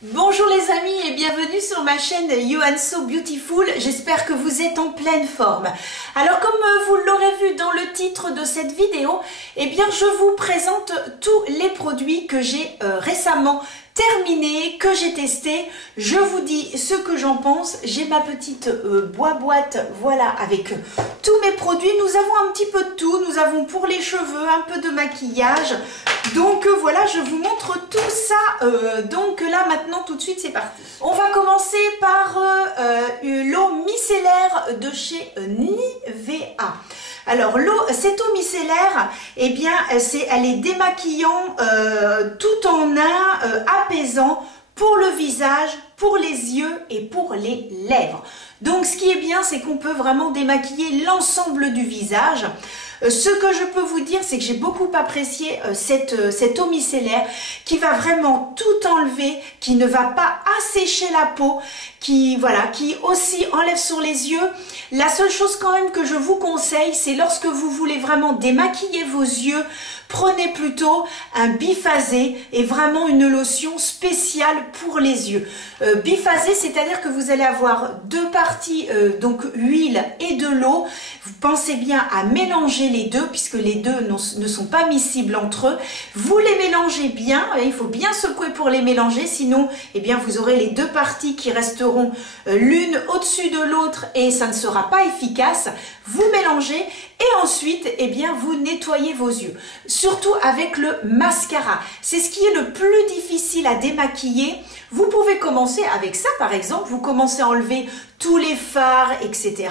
Bonjour les amis et bienvenue sur ma chaîne You and So Beautiful. J'espère que vous êtes en pleine forme. Alors comme vous l'aurez vu dans le titre de cette vidéo, eh bien je vous présente tous les produits que j'ai récemment terminé, que j'ai testé. Je vous dis ce que j'en pense. J'ai ma petite boîte, voilà, avec tous mes produits. Nous avons un petit peu de tout. Nous avons pour les cheveux, un peu de maquillage. Donc voilà, je vous montre tout ça. Donc là, maintenant, tout de suite, c'est parti. On va commencer par l'eau micellaire de chez Nivea. Alors cette eau micellaire, eh bien, elle est démaquillant tout en un, apaisant pour le visage, pour les yeux et pour les lèvres. Donc ce qui est bien, c'est qu'on peut vraiment démaquiller l'ensemble du visage. Ce que je peux vous dire, c'est que j'ai beaucoup apprécié cette eau micellaire qui va vraiment tout enlever, qui ne va pas assécher la peau, qui aussi enlève sur les yeux. La seule chose quand même que je vous conseille, c'est lorsque vous voulez vraiment démaquiller vos yeux, prenez plutôt un biphasé et vraiment une lotion spéciale pour les yeux. Biphasé, c'est-à-dire que vous allez avoir deux parties, donc huile et de l'eau. Vous pensez bien à mélanger les deux, puisque les deux ne sont pas miscibles entre eux. Vous les mélangez bien, il faut bien secouer pour les mélanger, sinon eh bien, vous aurez les deux parties qui resteront l'une au-dessus de l'autre et ça ne sera pas efficace. Vous mélangez et ensuite eh bien, vous nettoyez vos yeux. Surtout avec le mascara. C'est ce qui est le plus difficile à démaquiller. Vous pouvez commencer avec ça par exemple, vous commencez à enlever tous les fards, etc.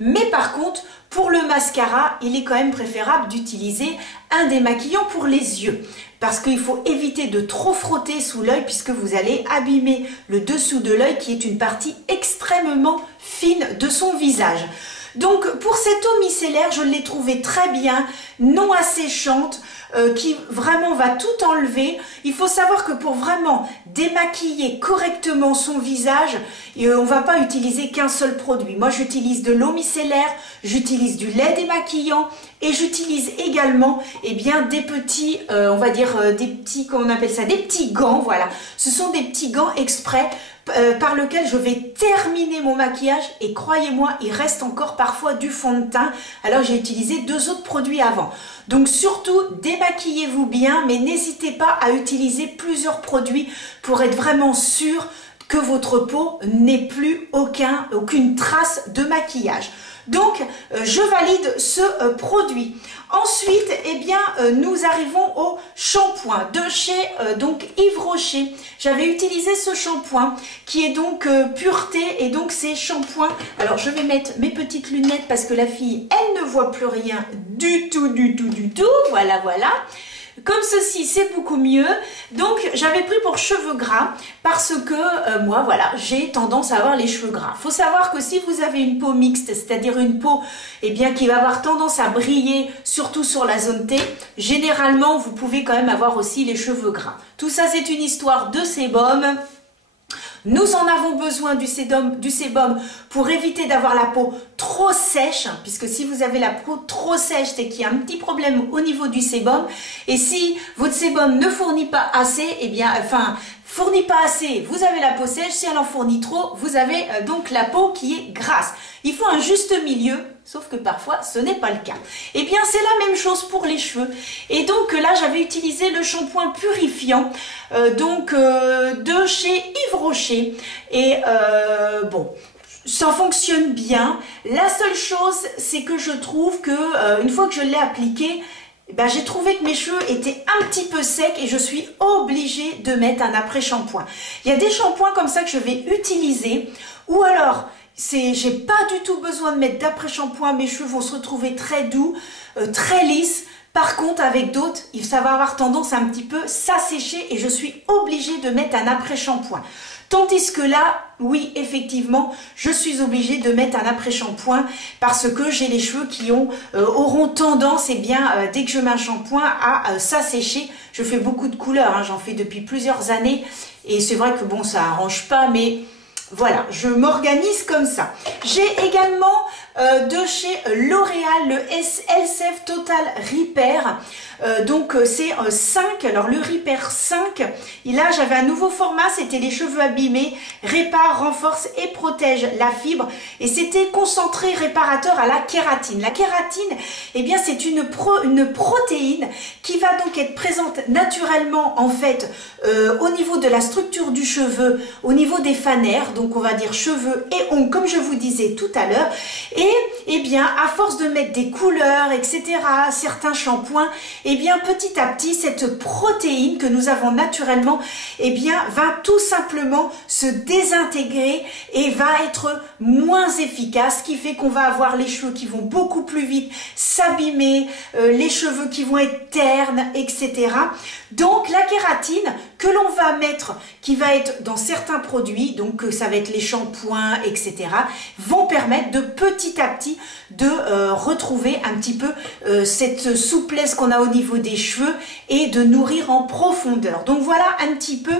Mais par contre, pour le mascara, il est quand même préférable d'utiliser un démaquillant pour les yeux. Parce qu'il faut éviter de trop frotter sous l'œil puisque vous allez abîmer le dessous de l'œil qui est une partie extrêmement fine de son visage. Donc pour cette eau micellaire, je l'ai trouvée très bien, non asséchante, qui vraiment va tout enlever. Il faut savoir que pour vraiment démaquiller correctement son visage, on ne va pas utiliser qu'un seul produit. Moi j'utilise de l'eau micellaire, j'utilise du lait démaquillant et j'utilise également eh bien, des petits, on va dire des petits, comment on appelle ça, des petits gants, voilà. Ce sont des petits gants exprès par lequel je vais terminer mon maquillage et croyez-moi, il reste encore parfois du fond de teint. Alors j'ai utilisé deux autres produits avant. Donc surtout, démaquillez-vous bien, mais n'hésitez pas à utiliser plusieurs produits pour être vraiment sûr que votre peau n'ait plus aucune trace de maquillage. Donc, je valide ce produit. Ensuite, eh bien, nous arrivons au shampoing de chez donc Yves Rocher. J'avais utilisé ce shampoing qui est donc pureté et donc c'est shampoing. Alors, je vais mettre mes petites lunettes parce que la fille, elle ne voit plus rien du tout. Voilà, voilà. Comme ceci, c'est beaucoup mieux. Donc, j'avais pris pour cheveux gras parce que moi, voilà, j'ai tendance à avoir les cheveux gras. Il faut savoir que si vous avez une peau mixte, c'est-à-dire une peau eh bien, qui va avoir tendance à briller, surtout sur la zone T, généralement, vous pouvez quand même avoir aussi les cheveux gras. Tout ça, c'est une histoire de sébum. Nous en avons besoin du sébum pour éviter d'avoir la peau trop sèche, puisque si vous avez la peau trop sèche, c'est qu'il y a un petit problème au niveau du sébum. Et si votre sébum ne fournit pas assez, eh bien, fournit pas assez, vous avez la peau sèche. Si elle en fournit trop, vous avez donc la peau qui est grasse. Il faut un juste milieu, sauf que parfois ce n'est pas le cas. Eh bien c'est la même chose pour les cheveux. Et donc là j'avais utilisé le shampoing purifiant de chez Yves Rocher. Et bon, ça fonctionne bien. La seule chose c'est que je trouve que une fois que je l'ai appliqué, ben, j'ai trouvé que mes cheveux étaient un petit peu secs et je suis obligée de mettre un après-shampoing. Il y a des shampoings comme ça que je vais utiliser ou alors j'ai pas du tout besoin de mettre d'après-shampoing, mes cheveux vont se retrouver très doux, très lisses. Par contre, avec d'autres, ça va avoir tendance à un petit peu s'assécher et je suis obligée de mettre un après-shampoing. Tandis que là, oui, effectivement, je suis obligée de mettre un après-shampoing parce que j'ai les cheveux qui auront tendance, eh bien, dès que je mets un shampoing, à s'assécher. Je fais beaucoup de couleurs, hein, j'en fais depuis plusieurs années et c'est vrai que bon, ça arrange pas, mais voilà, je m'organise comme ça. J'ai également de chez L'Oréal, le LCF Total Repair. Donc c'est 5, alors le Repair 5, et là j'avais un nouveau format, c'était les cheveux abîmés, répare, renforce et protège la fibre, et c'était concentré réparateur à la kératine. La kératine, eh bien c'est une protéine qui va donc être présente naturellement en fait au niveau de la structure du cheveu, au niveau des fanères, donc on va dire cheveux et ongles comme je vous disais tout à l'heure, et eh bien à force de mettre des couleurs etc, certains shampoings, eh bien petit à petit cette protéine que nous avons naturellement eh bien va tout simplement se désintégrer et va être moins efficace, ce qui fait qu'on va avoir les cheveux qui vont beaucoup plus vite s'abîmer, les cheveux qui vont être ternes etc. Donc la kératine que l'on va mettre, qui va être dans certains produits, donc ça va être les shampoings etc, vont permettre de petit à petit de retrouver un petit peu cette souplesse qu'on a au niveau des cheveux et de nourrir en profondeur. Donc voilà un petit peu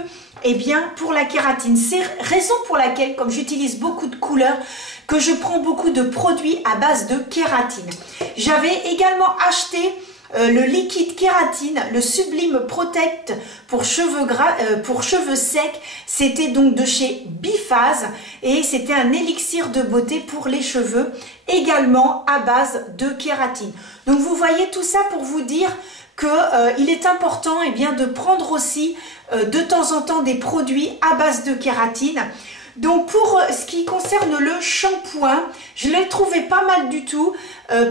eh bien pour la kératine. C'est raison pour laquelle, comme j'utilise beaucoup de couleurs, que je prends beaucoup de produits à base de kératine. J'avais également acheté le liquide kératine, le Sublime Protect pour cheveux gras, pour cheveux secs. C'était donc de chez Biphase et c'était un élixir de beauté pour les cheveux, également à base de kératine. Donc vous voyez tout ça pour vous dire que il est important eh bien, de prendre aussi de temps en temps des produits à base de kératine. Donc pour ce qui concerne le shampoing, je l'ai trouvé pas mal du tout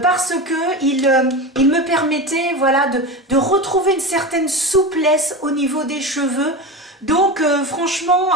parce que il me permettait voilà, de retrouver une certaine souplesse au niveau des cheveux. Donc franchement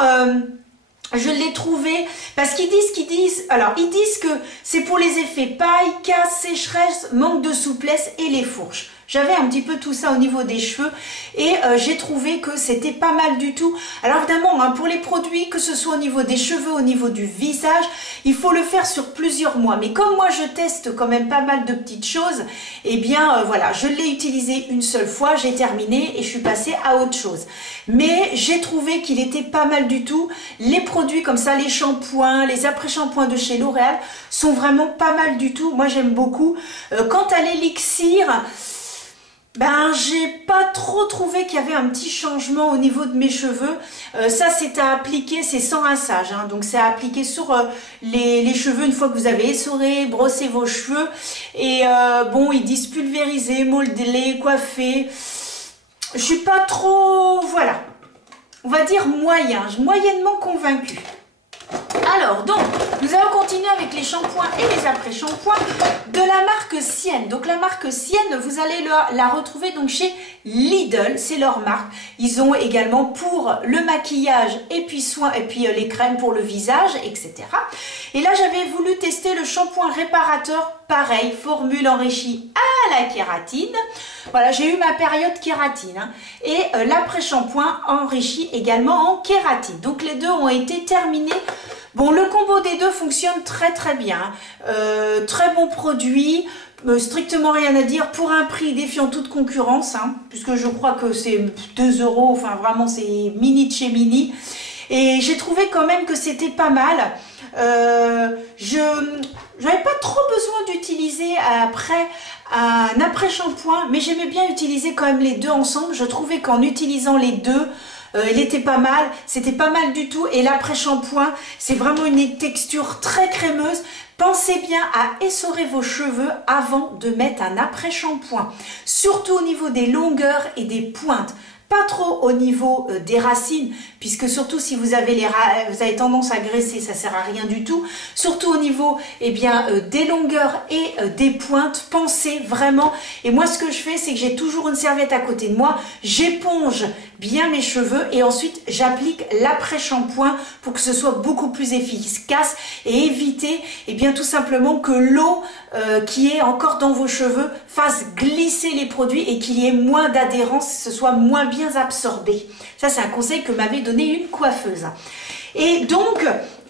je l'ai trouvé parce qu'ils disent que c'est pour les effets paille, casse, sécheresse, manque de souplesse et les fourches. J'avais un petit peu tout ça au niveau des cheveux et j'ai trouvé que c'était pas mal du tout. Alors évidemment, hein, pour les produits, que ce soit au niveau des cheveux, au niveau du visage, il faut le faire sur plusieurs mois. Mais comme moi, je teste quand même pas mal de petites choses, eh bien voilà, je l'ai utilisé une seule fois, j'ai terminé et je suis passée à autre chose. Mais j'ai trouvé qu'il était pas mal du tout. Les produits comme ça, les shampoings, les après-shampoings de chez L'Oréal sont vraiment pas mal du tout. Moi, j'aime beaucoup. Quant à l'élixir, ben, j'ai pas trop trouvé qu'il y avait un petit changement au niveau de mes cheveux. Ça, c'est à appliquer, c'est sans rinçage. Hein, donc, c'est à appliquer sur les cheveux une fois que vous avez essoré, brossé vos cheveux. Et bon, ils disent pulvériser, modeler, coiffer. Je suis pas trop, voilà. On va dire moyennement convaincue. Alors, donc, nous allons continuer avec les shampoings et les après-shampoings de la marque Sienne. Donc, la marque Sienne, vous allez la retrouver donc chez Lidl, c'est leur marque. Ils ont également pour le maquillage et puis soins et puis les crèmes pour le visage, etc. Et là, j'avais voulu tester le shampoing réparateur, pareil, formule enrichie à la kératine. Voilà, j'ai eu ma période kératine hein, et l'après-shampoing enrichi également en kératine. Donc, les deux ont été terminés. Bon, le combo des deux fonctionne très très bien. Très bon produit, strictement rien à dire pour un prix défiant toute concurrence, hein, puisque je crois que c'est 2 €, enfin vraiment c'est mini de chez mini. Et j'ai trouvé quand même que c'était pas mal. Je n'avais pas trop besoin d'utiliser un après-shampoing, mais j'aimais bien utiliser quand même les deux ensemble. Je trouvais qu'en utilisant les deux, il était pas mal, c'était pas mal du tout. Et l'après-shampoing, c'est vraiment une texture très crémeuse. Pensez bien à essorer vos cheveux avant de mettre un après-shampoing, surtout au niveau des longueurs et des pointes. Pas trop au niveau des racines, puisque surtout si vous avez tendance à graisser, ça sert à rien du tout. Surtout au niveau eh bien, des longueurs et des pointes, pensez vraiment. Et moi ce que je fais, c'est que j'ai toujours une serviette à côté de moi, j'éponge bien mes cheveux et ensuite j'applique l'après-shampoing pour que ce soit beaucoup plus efficace et éviter eh bien, tout simplement que l'eau qui est encore dans vos cheveux fasse glisser les produits et qu'il y ait moins d'adhérence, que ce soit moins bien absorbé. Ça, c'est un conseil que m'avait donné une coiffeuse. Et donc,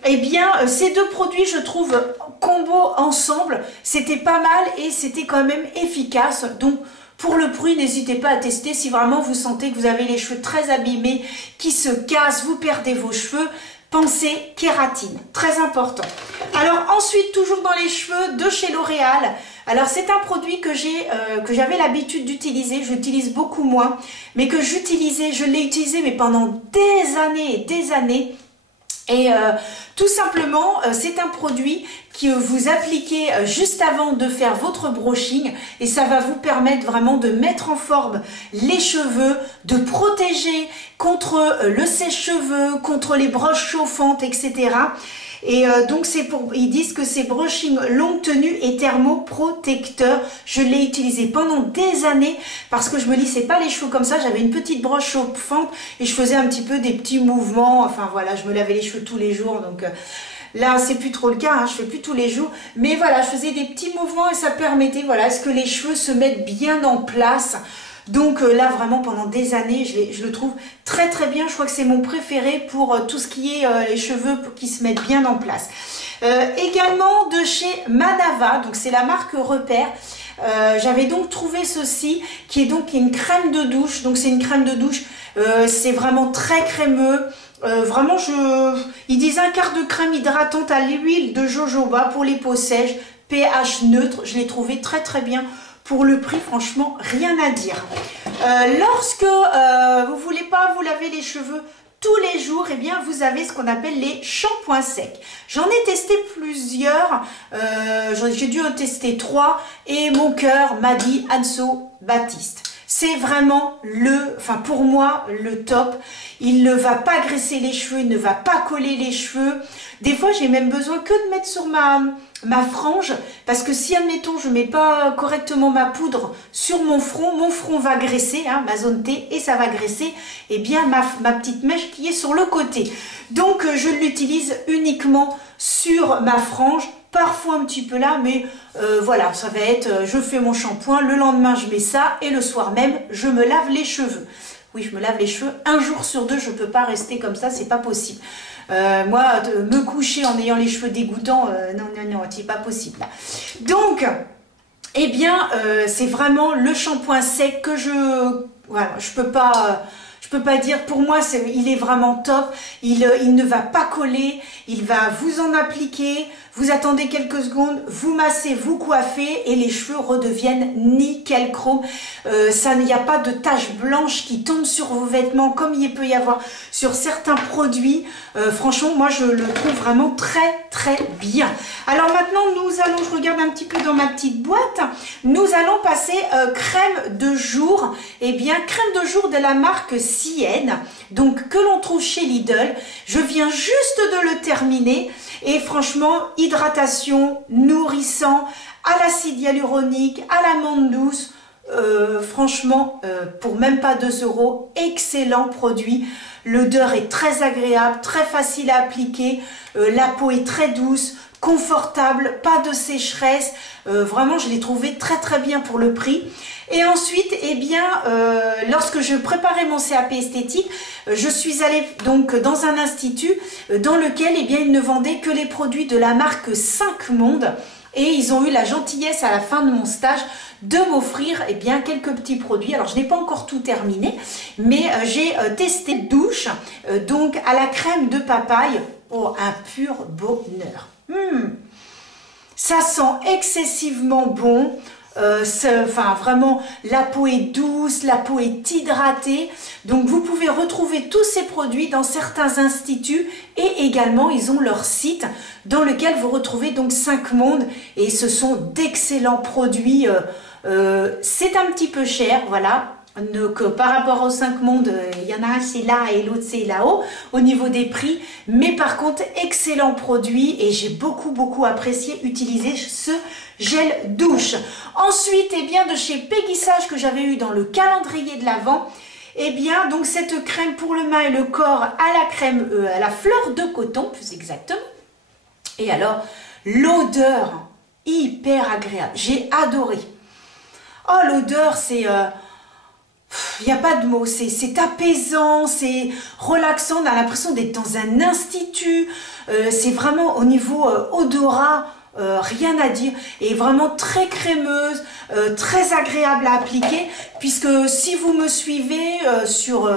eh bien, ces deux produits, je trouve, combo ensemble, c'était pas mal et c'était quand même efficace. Donc, pour le prix, n'hésitez pas à tester si vraiment vous sentez que vous avez les cheveux très abîmés, qui se cassent, vous perdez vos cheveux. pensée kératine, très important. Alors ensuite, toujours dans les cheveux, de chez L'Oréal. Alors c'est un produit que j'avais l'habitude d'utiliser, j'utilise beaucoup moins, mais que je l'ai utilisé mais pendant des années et des années. Et tout simplement, c'est un produit que vous appliquez juste avant de faire votre brushing et ça va vous permettre vraiment de mettre en forme les cheveux, de protéger contre le sèche-cheveux, contre les broches chauffantes, etc. Et donc ils disent que c'est brushing longue tenue et thermoprotecteur. Je l'ai utilisé pendant des années parce que je me lissais pas les cheveux comme ça. J'avais une petite broche chauffante et je faisais un petit peu des petits mouvements. Enfin voilà, je me lavais les cheveux tous les jours. Donc là, c'est plus trop le cas. Je fais plus tous les jours. Mais voilà, je faisais des petits mouvements et ça permettait, voilà, à ce que les cheveux se mettent bien en place. Donc là vraiment pendant des années je le trouve très très bien. Je crois que c'est mon préféré pour tout ce qui est les cheveux qui se mettent bien en place. Également de chez Manava, donc c'est la marque Repère. J'avais donc trouvé ceci qui est donc une crème de douche. Donc c'est une crème de douche, c'est vraiment très crémeux. Vraiment ils disent un quart de crème hydratante à l'huile de jojoba pour les peaux sèches, pH neutre. Je l'ai trouvé très très bien. Pour le prix, franchement, rien à dire. Lorsque vous voulez pas vous laver les cheveux tous les jours, eh bien, vous avez ce qu'on appelle les shampoings secs. J'en ai testé plusieurs. J'ai dû en tester 3 et mon cœur m'a dit Anso Baptiste. C'est vraiment pour moi, le top. Il ne va pas graisser les cheveux, il ne va pas coller les cheveux. Des fois, j'ai même besoin que de mettre sur ma frange, parce que si, admettons, je ne mets pas correctement ma poudre sur mon front va graisser, ma zone T, et ça va graisser, eh bien, ma petite mèche qui est sur le côté. Donc, je l'utilise uniquement sur ma frange, parfois un petit peu là, mais voilà, ça va être, je fais mon shampoing, le lendemain, je mets ça, et le soir même, je me lave les cheveux. Oui, je me lave les cheveux 1 jour sur 2, je ne peux pas rester comme ça, c'est pas possible. Moi, me coucher en ayant les cheveux dégoûtants, non, c'est pas possible. Donc, eh bien, c'est vraiment le shampoing sec que voilà, je peux pas dire, pour moi, il est vraiment top. Il ne va pas coller, il va vous en appliquer, vous attendez quelques secondes, vous massez, vous coiffez et les cheveux redeviennent nickel chrome. Il n'y a pas de taches blanches qui tombent sur vos vêtements comme il peut y avoir sur certains produits. Franchement, moi, je le trouve vraiment très, très bien. Alors maintenant, je regarde un petit peu dans ma petite boîte, nous allons passer crème de jour. Eh bien, crème de jour de la marque Sienne, donc que l'on trouve chez Lidl. Je viens juste de le terminer et franchement, hydratation, nourrissant, à l'acide hyaluronique, à l'amande douce, franchement, pour même pas 2 €, excellent produit. L'odeur est très agréable, très facile à appliquer, la peau est très douce, confortable, pas de sécheresse. Vraiment, je l'ai trouvé très très bien pour le prix. Et ensuite, eh bien, lorsque je préparais mon CAP esthétique, je suis allée donc dans un institut dans lequel, eh bien, ils ne vendaient que les produits de la marque 5 Monde. Et ils ont eu la gentillesse à la fin de mon stage de m'offrir, eh bien, quelques petits produits. Alors, je n'ai pas encore tout terminé, mais j'ai testé douche, donc à la crème de papaye. Oh, un pur bonheur. Ça sent excessivement bon. Enfin, vraiment, la peau est douce, la peau est hydratée. Donc, vous pouvez retrouver tous ces produits dans certains instituts et également, ils ont leur site dans lequel vous retrouvez donc 5 Monde et ce sont d'excellents produits. C'est un petit peu cher, voilà. Donc, par rapport aux 5 Monde, il y en a un c'est là et l'autre c'est là-haut au niveau des prix. Mais par contre, excellent produit et j'ai beaucoup apprécié utiliser ce gel douche. Ensuite, eh bien, de chez Peggy Sage que j'avais eu dans le calendrier de l'Avent, eh bien, donc cette crème pour le main et le corps à la crème, à la fleur de coton, plus exactement. Et alors, l'odeur hyper agréable. J'ai adoré. Oh, l'odeur, c'est... il n'y a pas de mots, c'est apaisant, c'est relaxant, on a l'impression d'être dans un institut, c'est vraiment au niveau odorat, rien à dire, et vraiment très crémeuse, très agréable à appliquer, puisque si vous me suivez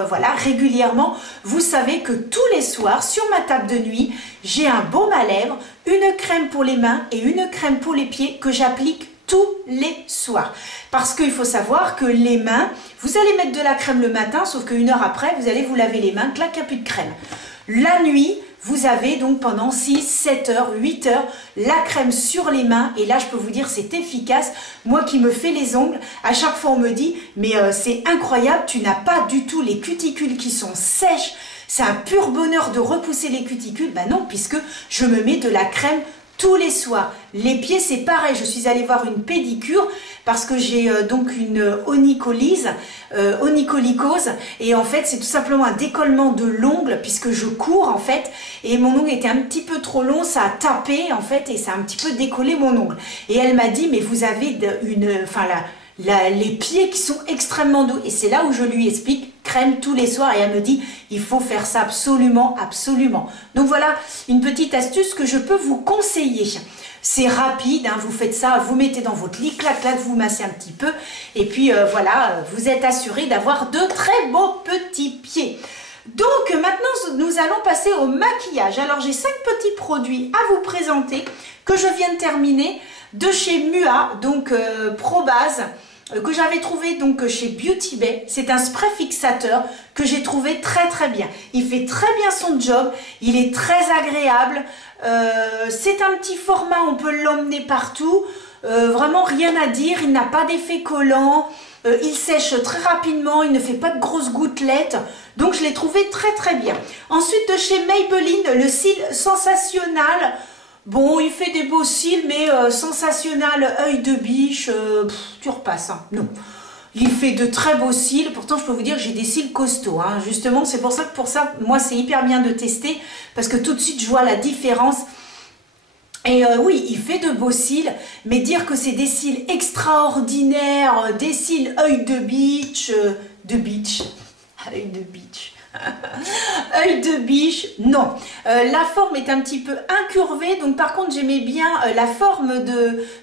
voilà, régulièrement, vous savez que tous les soirs sur ma table de nuit, j'ai un baume à lèvres, une crème pour les mains et une crème pour les pieds que j'applique tous les soirs. Parce qu'il faut savoir que les mains, vous allez mettre de la crème le matin, sauf qu'une heure après, vous allez vous laver les mains, clac, il n'y a plus de crème. La nuit, vous avez donc pendant 6, 7 heures, 8 heures, la crème sur les mains. Et là, je peux vous dire, c'est efficace. Moi qui me fais les ongles, à chaque fois, on me dit, mais c'est incroyable, tu n'as pas du tout les cuticules qui sont sèches. C'est un pur bonheur de repousser les cuticules. Ben non, puisque je me mets de la crème tous les soirs. Les pieds, c'est pareil. Je suis allée voir une pédicure parce que j'ai donc une onycholyse, onycholycose. Et en fait, c'est tout simplement un décollement de l'ongle puisque je cours en fait. Et mon ongle était un petit peu trop long. Ça a tapé en fait et ça a un petit peu décollé mon ongle. Et elle m'a dit, mais vous avez les pieds qui sont extrêmement doux. Et c'est là où je lui explique crème tous les soirs. Et elle me dit, il faut faire ça absolument, absolument. Donc voilà une petite astuce que je peux vous conseiller. C'est rapide, hein, vous faites ça, vous mettez dans votre lit, clac, clac, vous massez un petit peu. Et puis voilà, vous êtes assuré d'avoir de très beaux petits pieds. Donc maintenant, nous allons passer au maquillage. Alors j'ai 5 petits produits à vous présenter que je viens de terminer de chez Mua, donc Pro Base, que j'avais trouvé donc chez Beauty Bay. C'est un spray fixateur que j'ai trouvé très très bien. Il fait très bien son job, il est très agréable. C'est un petit format, on peut l'emmener partout. Vraiment rien à dire, il n'a pas d'effet collant. Il sèche très rapidement, il ne fait pas de grosses gouttelettes. Donc je l'ai trouvé très très bien. Ensuite de chez Maybelline, le cil Sensationnel. Bon, il fait des beaux cils, mais Sensationnel, œil de biche, tu repasses, hein. Non. Il fait de très beaux cils. Pourtant, je peux vous dire que j'ai des cils costauds, hein. Justement, c'est pour ça que moi, c'est hyper bien de tester. Parce que tout de suite, je vois la différence. Et oui, il fait de beaux cils. Mais dire que c'est des cils extraordinaires, des cils œil de biche, œil de biche. Œil de biche, non. La forme est un petit peu incurvée, donc par contre j'aimais bien la forme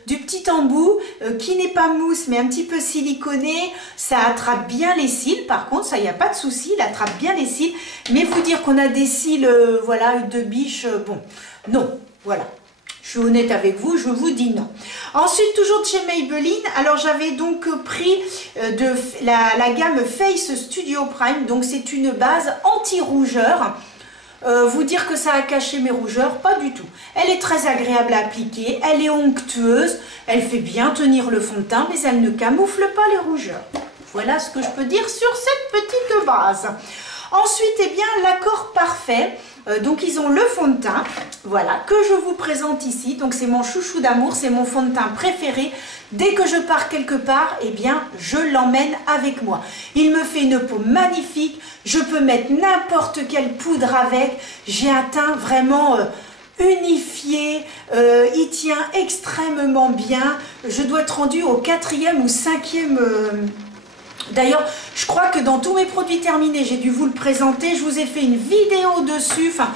du petit embout qui n'est pas mousse mais un petit peu siliconé. Ça attrape bien les cils, par contre ça, il n'y a pas de souci, il attrape bien les cils. Mais vous dire qu'on a des cils, voilà, œil de biche, bon, non, voilà. Je suis honnête avec vous, je vous dis non. Ensuite, toujours de chez Maybelline, alors j'avais donc pris la gamme Face Studio Prime. Donc c'est une base anti-rougeur. Vous dire que ça a caché mes rougeurs, pas du tout. Elle est très agréable à appliquer, elle est onctueuse, elle fait bien tenir le fond de teint, mais elle ne camoufle pas les rougeurs. Voilà ce que je peux dire sur cette petite base. Ensuite, eh bien, l'accord parfait. Donc ils ont le fond de teint, voilà, que je vous présente ici. Donc c'est mon chouchou d'amour, c'est mon fond de teint préféré. Dès que je pars quelque part, eh bien je l'emmène avec moi. Il me fait une peau magnifique, je peux mettre n'importe quelle poudre avec. J'ai un teint vraiment unifié, il tient extrêmement bien. Je dois être rendue au 4e ou 5e... D'ailleurs, je crois que dans tous mes produits terminés, j'ai dû vous le présenter. Je vous ai fait une vidéo dessus. Enfin,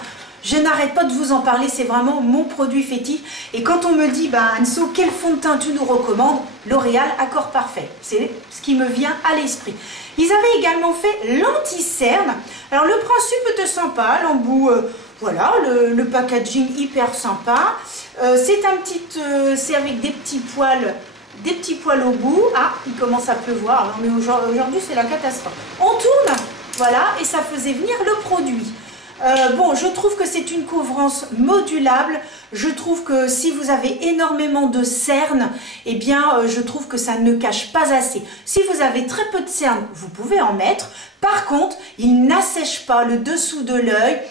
je n'arrête pas de vous en parler. C'est vraiment mon produit fétiche. Et quand on me dit, bah, Anso, quel fond de teint tu nous recommandes? L'Oréal Accord Parfait. C'est ce qui me vient à l'esprit. Ils avaient également fait l'anti-cerne. Alors, le principe était sympa. L'embout, voilà, le packaging hyper sympa. C'est avec des petits poils. Des petits poils au bout. Ah, il commence à pleuvoir. Alors, mais aujourd'hui, c'est la catastrophe. On tourne, voilà, et ça faisait venir le produit. Bon, je trouve que c'est une couvrance modulable. Je trouve que si vous avez énormément de cernes, eh bien, je trouve que ça ne cache pas assez. Si vous avez très peu de cernes, vous pouvez en mettre. Par contre, il n'assèche pas le dessous de l'œil,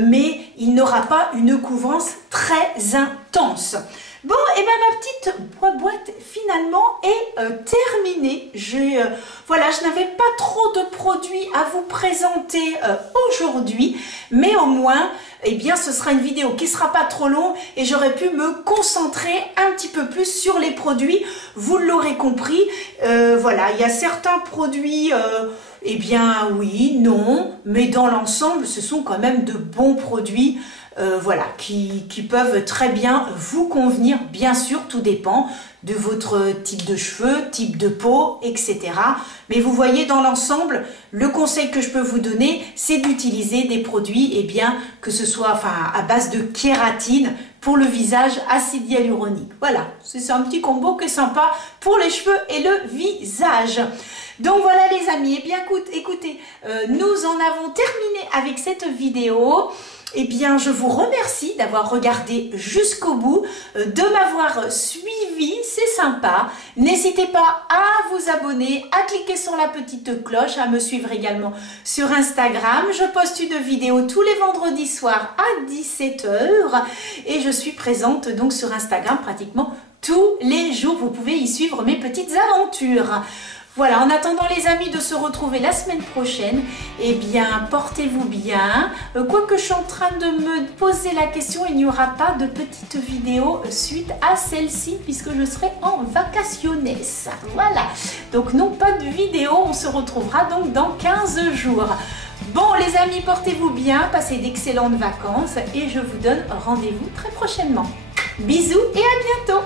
mais il n'aura pas une couvrance très intense. Bon, et bien ma petite boîte finalement est terminée. Voilà, je n'avais pas trop de produits à vous présenter aujourd'hui, mais au moins, eh bien, ce sera une vidéo qui ne sera pas trop longue et j'aurais pu me concentrer un petit peu plus sur les produits. Vous l'aurez compris, voilà, il y a certains produits... eh bien oui, non, mais dans l'ensemble, ce sont quand même de bons produits. voilà, qui peuvent très bien vous convenir. Bien sûr, tout dépend de votre type de cheveux, type de peau, etc. Mais vous voyez, dans l'ensemble, le conseil que je peux vous donner, c'est d'utiliser des produits, eh bien, que ce soit à base de kératine pour le visage, acide hyaluronique. Voilà, c'est un petit combo qui est sympa pour les cheveux et le visage. Donc voilà les amis, eh bien écoutez, nous en avons terminé avec cette vidéo. Eh bien, je vous remercie d'avoir regardé jusqu'au bout, de m'avoir suivi, c'est sympa. N'hésitez pas à vous abonner, à cliquer sur la petite cloche, à me suivre également sur Instagram. Je poste une vidéo tous les vendredis soirs à 17 h et je suis présente donc sur Instagram pratiquement tous les jours. Vous pouvez y suivre mes petites aventures. Voilà, en attendant les amis de se retrouver la semaine prochaine, eh bien portez-vous bien. Quoique je suis en train de me poser la question, il n'y aura pas de petite vidéo suite à celle-ci puisque je serai en vacationnes. Voilà, donc non, pas de vidéo, on se retrouvera donc dans 15 jours. Bon les amis, portez-vous bien, passez d'excellentes vacances et je vous donne rendez-vous très prochainement. Bisous et à bientôt!